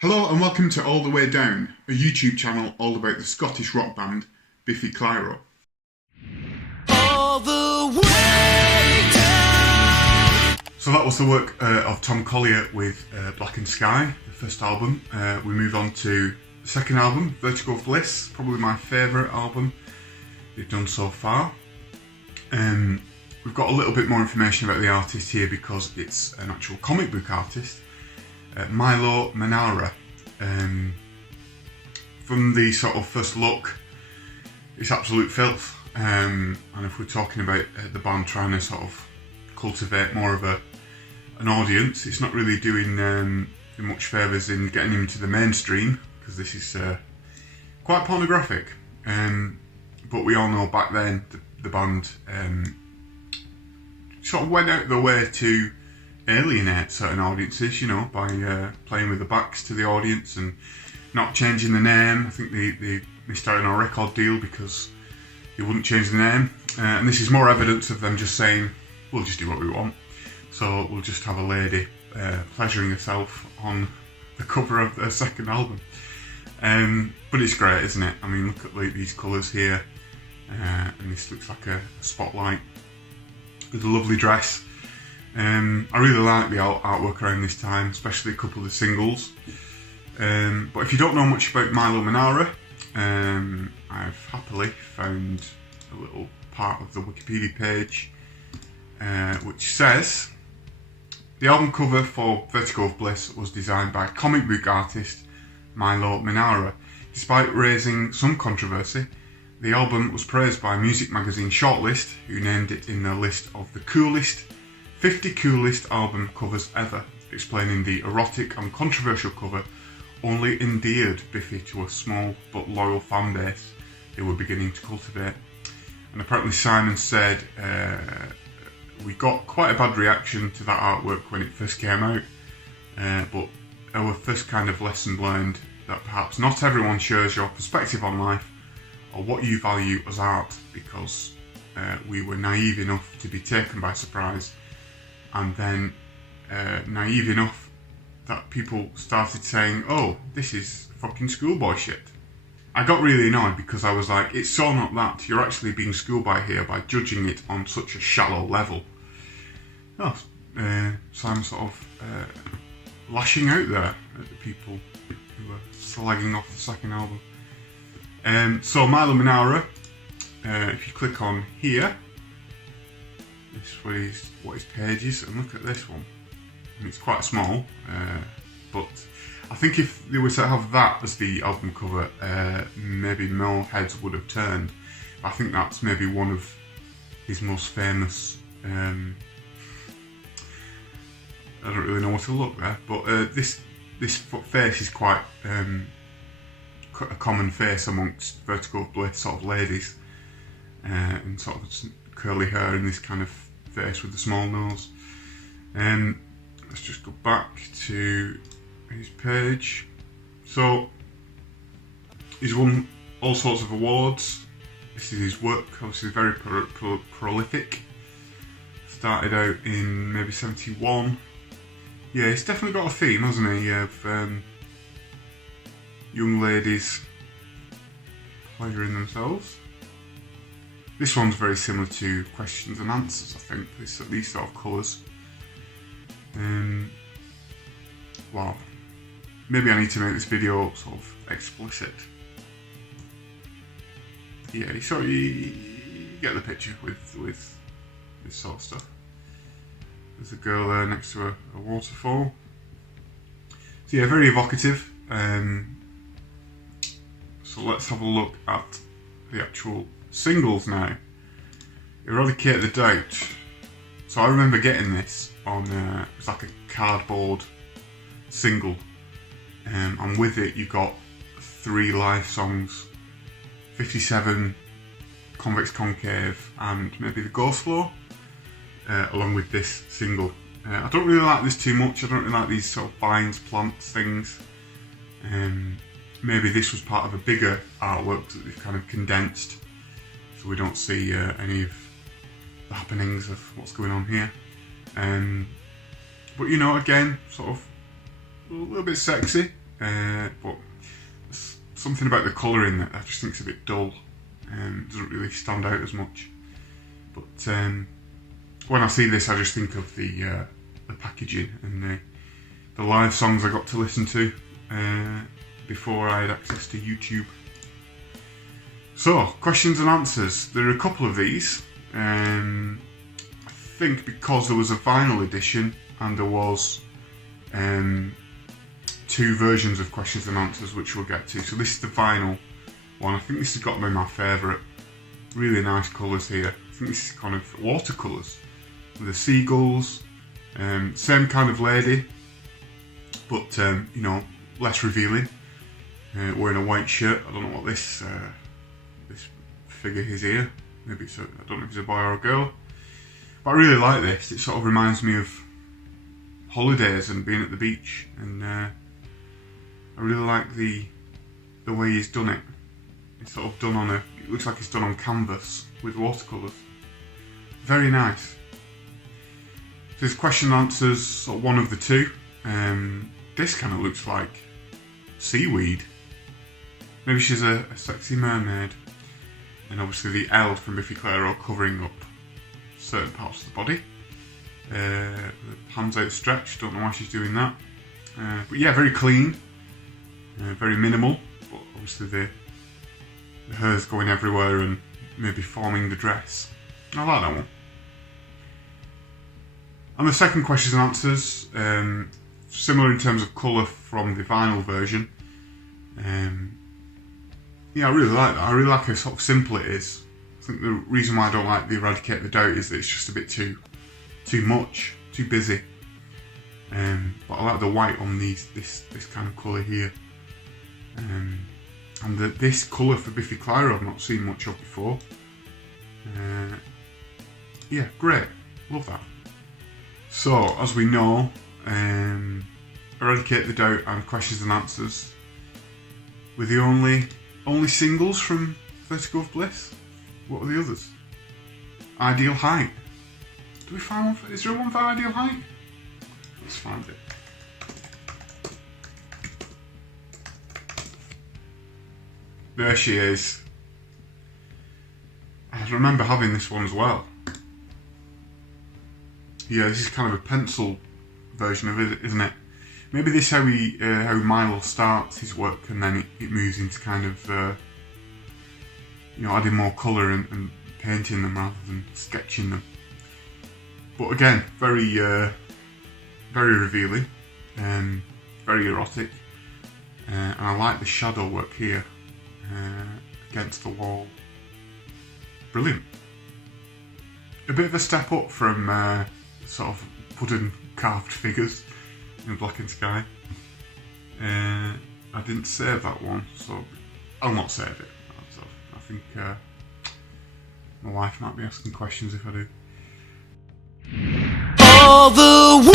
Hello and welcome to All the Way Down, a YouTube channel all about the Scottish rock band Biffy. All the way down. So that was the work of Tom Collier with Black and Sky, the first album. We move on to the second album, Vertigo Of Bliss, probably my favourite album they've done so far. We've got a little bit more information about the artist here because it's an actual comic book artist. Milo Manara. From the sort of first look, it's absolute filth. And if we're talking about the band trying to sort of cultivate more of an audience, it's not really doing much favours in getting him to the mainstream, because this is quite pornographic. But we all know back then the band sort of went out of their way to alienate certain audiences, you know, by playing with the backs to the audience and not changing the name. I think they missed out on a record deal because they wouldn't change the name. And this is more evidence of them just saying, we'll just do what we want. So we'll just have a lady pleasuring herself on the cover of their second album. But it's great, isn't it? I mean, look at these colours here. And this looks like a spotlight with a lovely dress. I really like the artwork around this time, especially a couple of the singles. But if you don't know much about Milo Manara, I've happily found a little part of the Wikipedia page which says the album cover for Vertigo of Bliss was designed by comic book artist Milo Manara. Despite raising some controversy, the album was praised by music magazine Shortlist, who named it in their list of the 50 coolest album covers ever, explaining the erotic and controversial cover only endeared Biffy to a small but loyal fan base they were beginning to cultivate. And apparently Simon said, we got quite a bad reaction to that artwork when it first came out, but our first kind of lesson learned that perhaps not everyone shares your perspective on life or what you value as art, because we were naive enough to be taken by surprise, and then naive enough that people started saying, oh, this is fucking schoolboy shit. I got really annoyed because I was like, it's so not that. You're actually being schoolboy here by judging it on such a shallow level. Oh, so I'm sort of lashing out there at the people who are slagging off the second album. So Milo Manara, if you click on here, this is what his page is, and look at this one. I mean, it's quite small, but I think if they were to have that as the album cover, maybe more heads would have turned. I think that's maybe one of his most famous. I don't really know what to look there, but this face is quite a common face amongst Vertigo of Bliss sort of ladies, and sort of curly hair and this kind of face with the small nose. Let's just go back to his page. So he's won all sorts of awards. This is his work, obviously very prolific. Started out in maybe 71. Yeah, he's definitely got a theme, hasn't he, of young ladies pleasuring themselves. This one's very similar to Questions and Answers, I think, these sort of colours. Wow. Maybe I need to make this video sort of explicit. Yeah, you get the picture with this sort of stuff. There's a girl there next to a waterfall. So yeah, very evocative. So let's have a look at the actual singles now. Eradicate the Doubt. So I remember getting this on, it was like a cardboard single, and with it you got 3 live songs, 57, Convex Concave, and maybe The Ghost Flow, along with this single. I don't really like this too much. I don't really like these sort of vines, plants, things. Maybe this was part of a bigger artwork that they've kind of condensed, so we don't see any of the happenings of what's going on here. But you know, again, sort of a little bit sexy, but there's something about the colouring that I just think's a bit dull. Doesn't really stand out as much. But when I see this, I just think of the packaging and the live songs I got to listen to before I had access to YouTube. So, questions and answers. There are a couple of these. I think because there was a vinyl edition and there was 2 versions of questions and answers, which we'll get to. So this is the vinyl one. I think this has got to be my favourite. Really nice colours here. I think this is kind of watercolours with the seagulls. Same kind of lady, but you know, less revealing. Wearing a white shirt. I don't know what this figure is here. Maybe it's I don't know if it's a boy or a girl. But I really like this. It sort of reminds me of holidays and being at the beach, and I really like the way he's done it. It's sort of done on it looks like it's done on canvas with watercolours. Very nice. So there's question and answers, sort of one of the 2. This kind of looks like seaweed. Maybe she's a sexy mermaid. And obviously the L from Biffy Clyro covering up certain parts of the body. The hands outstretched, don't know why she's doing that. But yeah, very clean, very minimal, but obviously the hair's going everywhere and maybe forming the dress. I like that one. And the second questions and answers, similar in terms of colour from the vinyl version. Yeah, I really like that. I really like how sort of simple it is. I think the reason why I don't like the Eradicate the Doubt is that it's just a bit too much, too busy. But I like the white on this kind of colour here. And this colour for Biffy Clyro I've not seen much of before. Yeah, great. Love that. So, as we know, Eradicate the Doubt and Questions and Answers were the only singles from Vertigo of Bliss. What were the others? Ideal Height. Do we find one? Is there one for Ideal Height? Let's find it. There she is. I remember having this one as well. Yeah, this is kind of a pencil version of it, isn't it? Maybe this is how Milo starts his work, and then it moves into kind of you know, adding more colour and painting them rather than sketching them. But again, very revealing, very erotic, and I like the shadow work here against the wall. Brilliant. A bit of a step up from sort of wooden carved figures in Black and Sky. I didn't save that one, so I'll not save it. So I think my wife might be asking questions if I do. All the